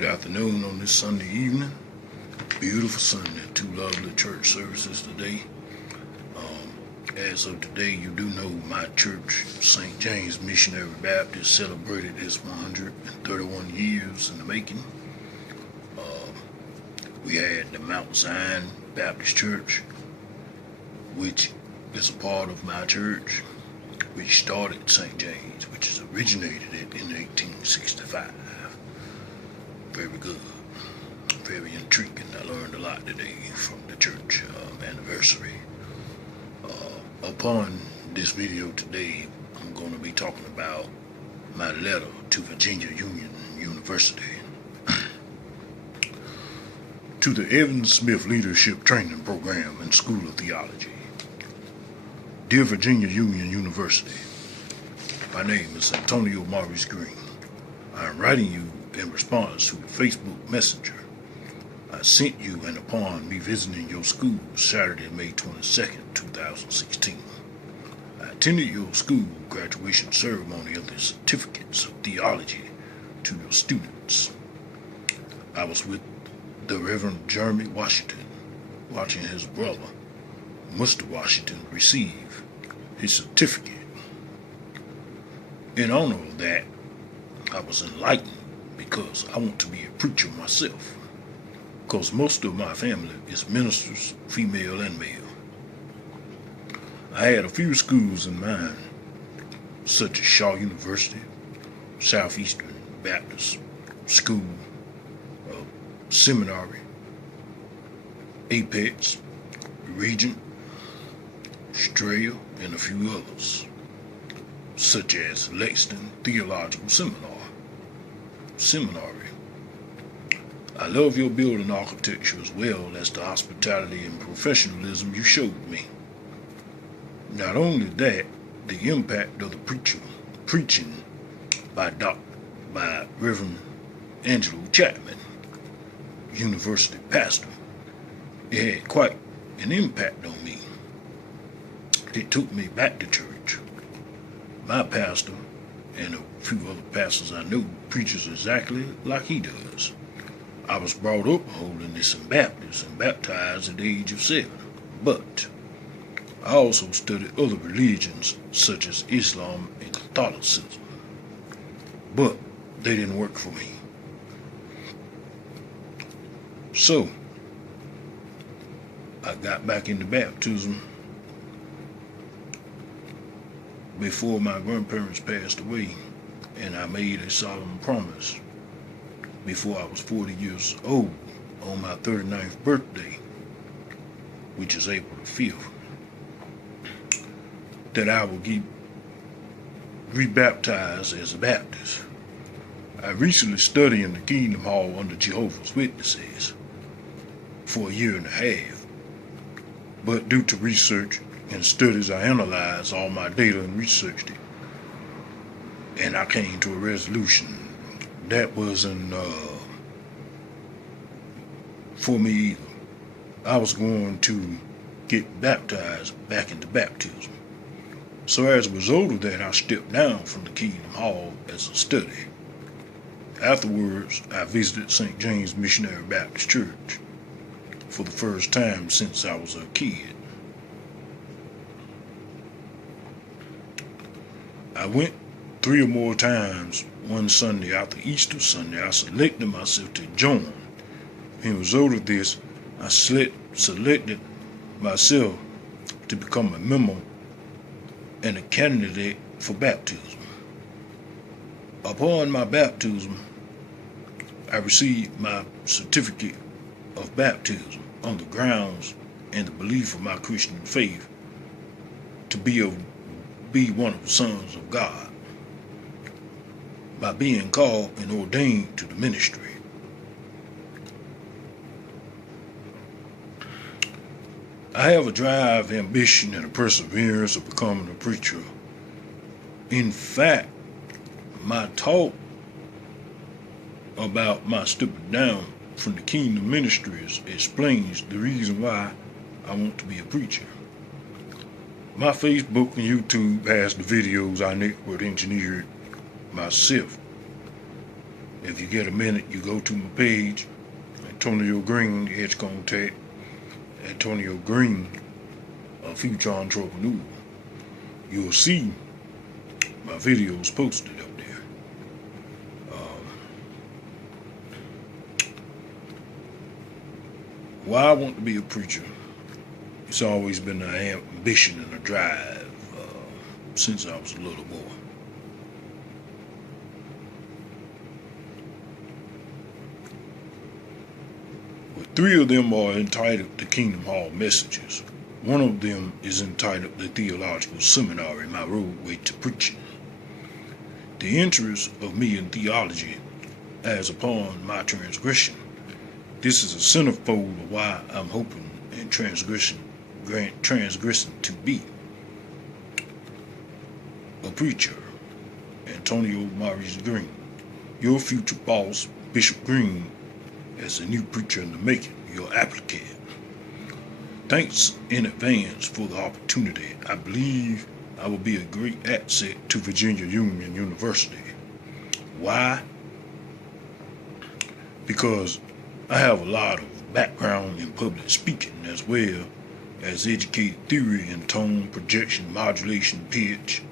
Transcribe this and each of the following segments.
Good afternoon on this Sunday evening. Beautiful Sunday. 2 lovely church services today. As of today, you do know my church, St. James Missionary Baptist, celebrated its 131 years in the making. We had the Mount Zion Baptist Church, which is a part of my church, which started St. James, which is originated in 1865. Very good, very intriguing. I learned a lot today from the church anniversary. Upon this video today, I'm going to be talking about my letter to Virginia UnionUniversity. To the Evans Smith Leadership Training Program and School of Theology. Dear Virginia UnionUniversity, my name is Tonio Maurice Green. I am writing you in response to the Facebook Messenger I sent you and upon me visiting your school Saturday, May 22nd, 2016. I attended your school graduation ceremony of the certificates of theology to your students. I was with the Reverend Jeremy Washington, watching his brother, Mr. Washington, receive his certificate. In honor of that, I was enlightened because I want to be a preacher myself, because most of my family is ministers, female and male. I had a few schools in mind, such as Shaw University, Southeastern Baptist School, Seminary, Apex, Regent, Strayer, and a few others, such as Lexington Theological Seminary. I love your building architecture as well as the hospitality and professionalism you showed me. Not only that, the impact of the preaching by Reverend Angelo Chapman, university pastor, it had quite an impact on me. It took me back to church. My pastor and a few other pastors I know preaches exactly like he does. I was brought up holiness and Baptist and baptized at the age of 7, but I also studied other religions such as Islam and Catholicism, but they didn't work for me. So I got back into baptism before my grandparents passed away, and I made a solemn promise before I was 40 years old on my 39th birthday, which is April the 5th, that I will get rebaptized as a Baptist. I recently studied in the Kingdom Hall under Jehovah's Witnesses for a year and a half, but due to research and studies, I analyzed all my data and researched it, and I came to a resolution. That wasn't for me either. I was going to get baptized back into baptism. So as a result of that, I stepped down from the Kingdom Hall as a study. Afterwards, I visited St. James Missionary Baptist Church for the first time since I was a kid. I went 3 or more times. One Sunday after Easter Sunday, I selected myself to join. As a result of this, I selected myself to become a member and a candidate for baptism. Upon my baptism, I received my certificate of baptism on the grounds and the belief of my Christian faith to be one of the sons of God, by being called and ordained to the ministry. I have a drive, ambition, and a perseverance of becoming a preacher. In fact, my talk about my stepping down from the kingdom ministries explains the reason why I want to be a preacher. My Facebook and YouTube has the videos I network engineered myself If you get a minute, you go to my page, Tonio Green, Edge Contact, Tonio Green, a future entrepreneur. You'll see my videos posted up there. Why I want to be a preacher, it's always been an ambition and a drive since I was a little boy. Well, 3 of them are entitled the Kingdom Hall Messages. One of them is entitled the Theological Seminary, My Roadway to Preaching. The interest of me in theology as upon my transgression. This is a centerfold of why I'm hoping and transgressing to be a preacher. Antonio Maurice Green, your future boss, Bishop Green, as a new preacher in the making, your applicant. Thanks in advance for the opportunity. I believe I will be a great asset to Virginia UnionUniversity. Why? Because I have a lot of background in public speaking as well as educated theory in tone, projection, modulation, pitch,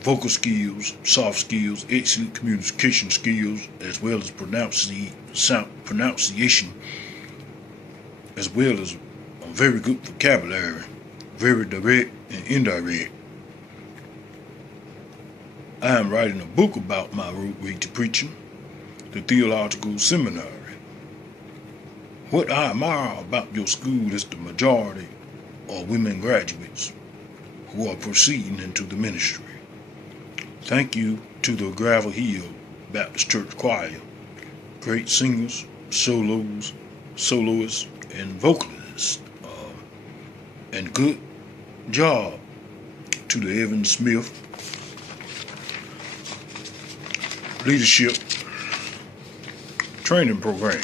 vocal skills, soft skills, excellent communication skills, as well as pronunciation, as well as a very good vocabulary, very direct and indirect. I am writing a book about my roadway to preaching, the Theological Seminary. What I admire about your school is the majority are women graduates who are proceeding into the ministry. Thank you to the Gravel Hill Baptist Church Choir, great singers, soloists, and vocalists, and good job to the Evan Smith Leadership Training Program.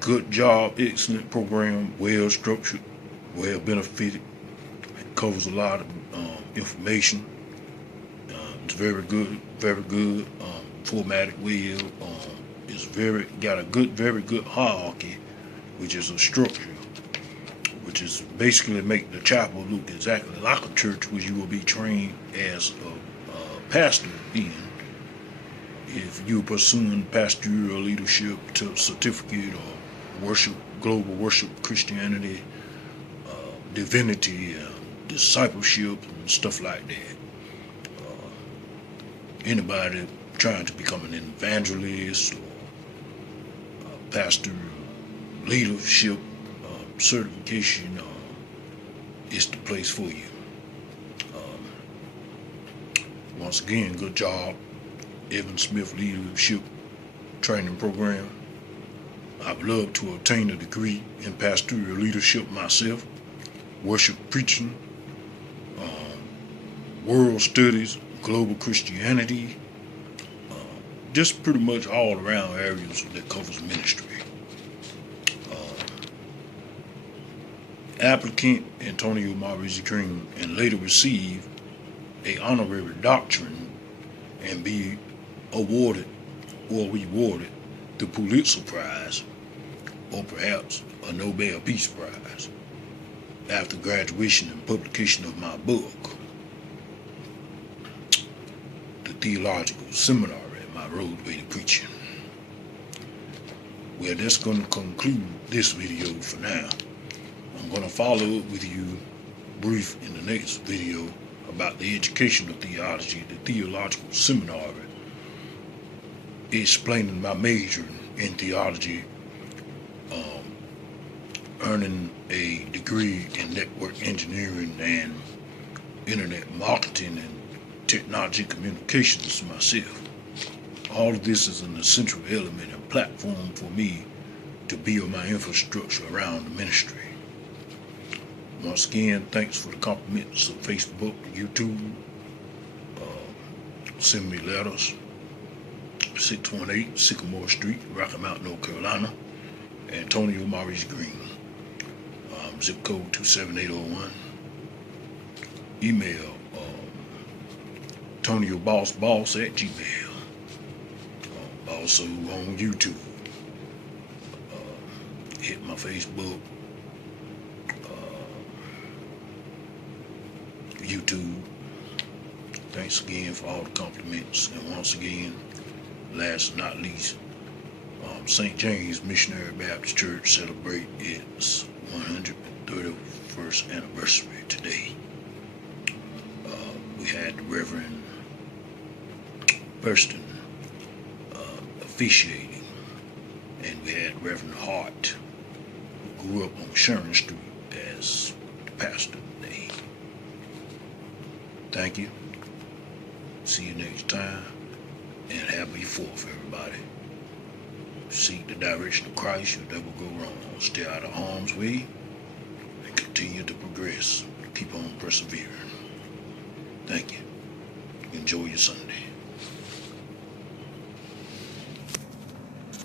Good job, excellent program, well structured, well benefited. It covers a lot of information. It's very good, formatted well. It's got a very good hierarchy, which is a structure, which is basically make the chapel look exactly like a church, where you will be trained as a pastor in. If you're pursuing pastoral leadership certificate or worship, global worship, Christianity, divinity, discipleship, and stuff like that. Anybody trying to become an evangelist or pastor leadership certification is the place for you. Once again, good job, Evan Smith Leadership Training Program. I would love to obtain a degree in pastoral leadership myself, worship preaching, world studies, global Christianity, just pretty much all around areas that covers ministry. Applicant Antonio Maurice Green, and later receive a honorary doctorate and be awarded or rewarded the Pulitzer Prize or perhaps a Nobel Peace Prize after graduation and publication of my book, The Theological Seminary, My Roadway to Preaching. Well, that's going to conclude this video for now. I'm going to follow up with you brief in the next video about the education of theology, the Theological Seminary, explaining my major in theology, earning a degree in network engineering and internet marketing and technology communications myself. All of this is an essential element and platform for me to build my infrastructure around the ministry. Once again, thanks for the compliments of Facebook, YouTube. Send me letters. 618 Sycamore Street, Rocky Mount, North Carolina. Antonio Maurice Green. Zip code 27801. Email Tonio Boss at Gmail. Also on YouTube. Hit my Facebook, YouTube. Thanks again for all the compliments. And once again, last but not least, St. James Missionary Baptist Church celebrate its 131st anniversary today. We had the Reverend Burston officiating, and we had Reverend Hart, who grew up on Sharon Street, as the pastor today. Thank you. See you next time, and happy 4th, everybody. Seek the direction of Christ, you'll never go wrong. Stay out of harm's way and continue to progress. Keep on persevering. Thank you. Enjoy your Sunday.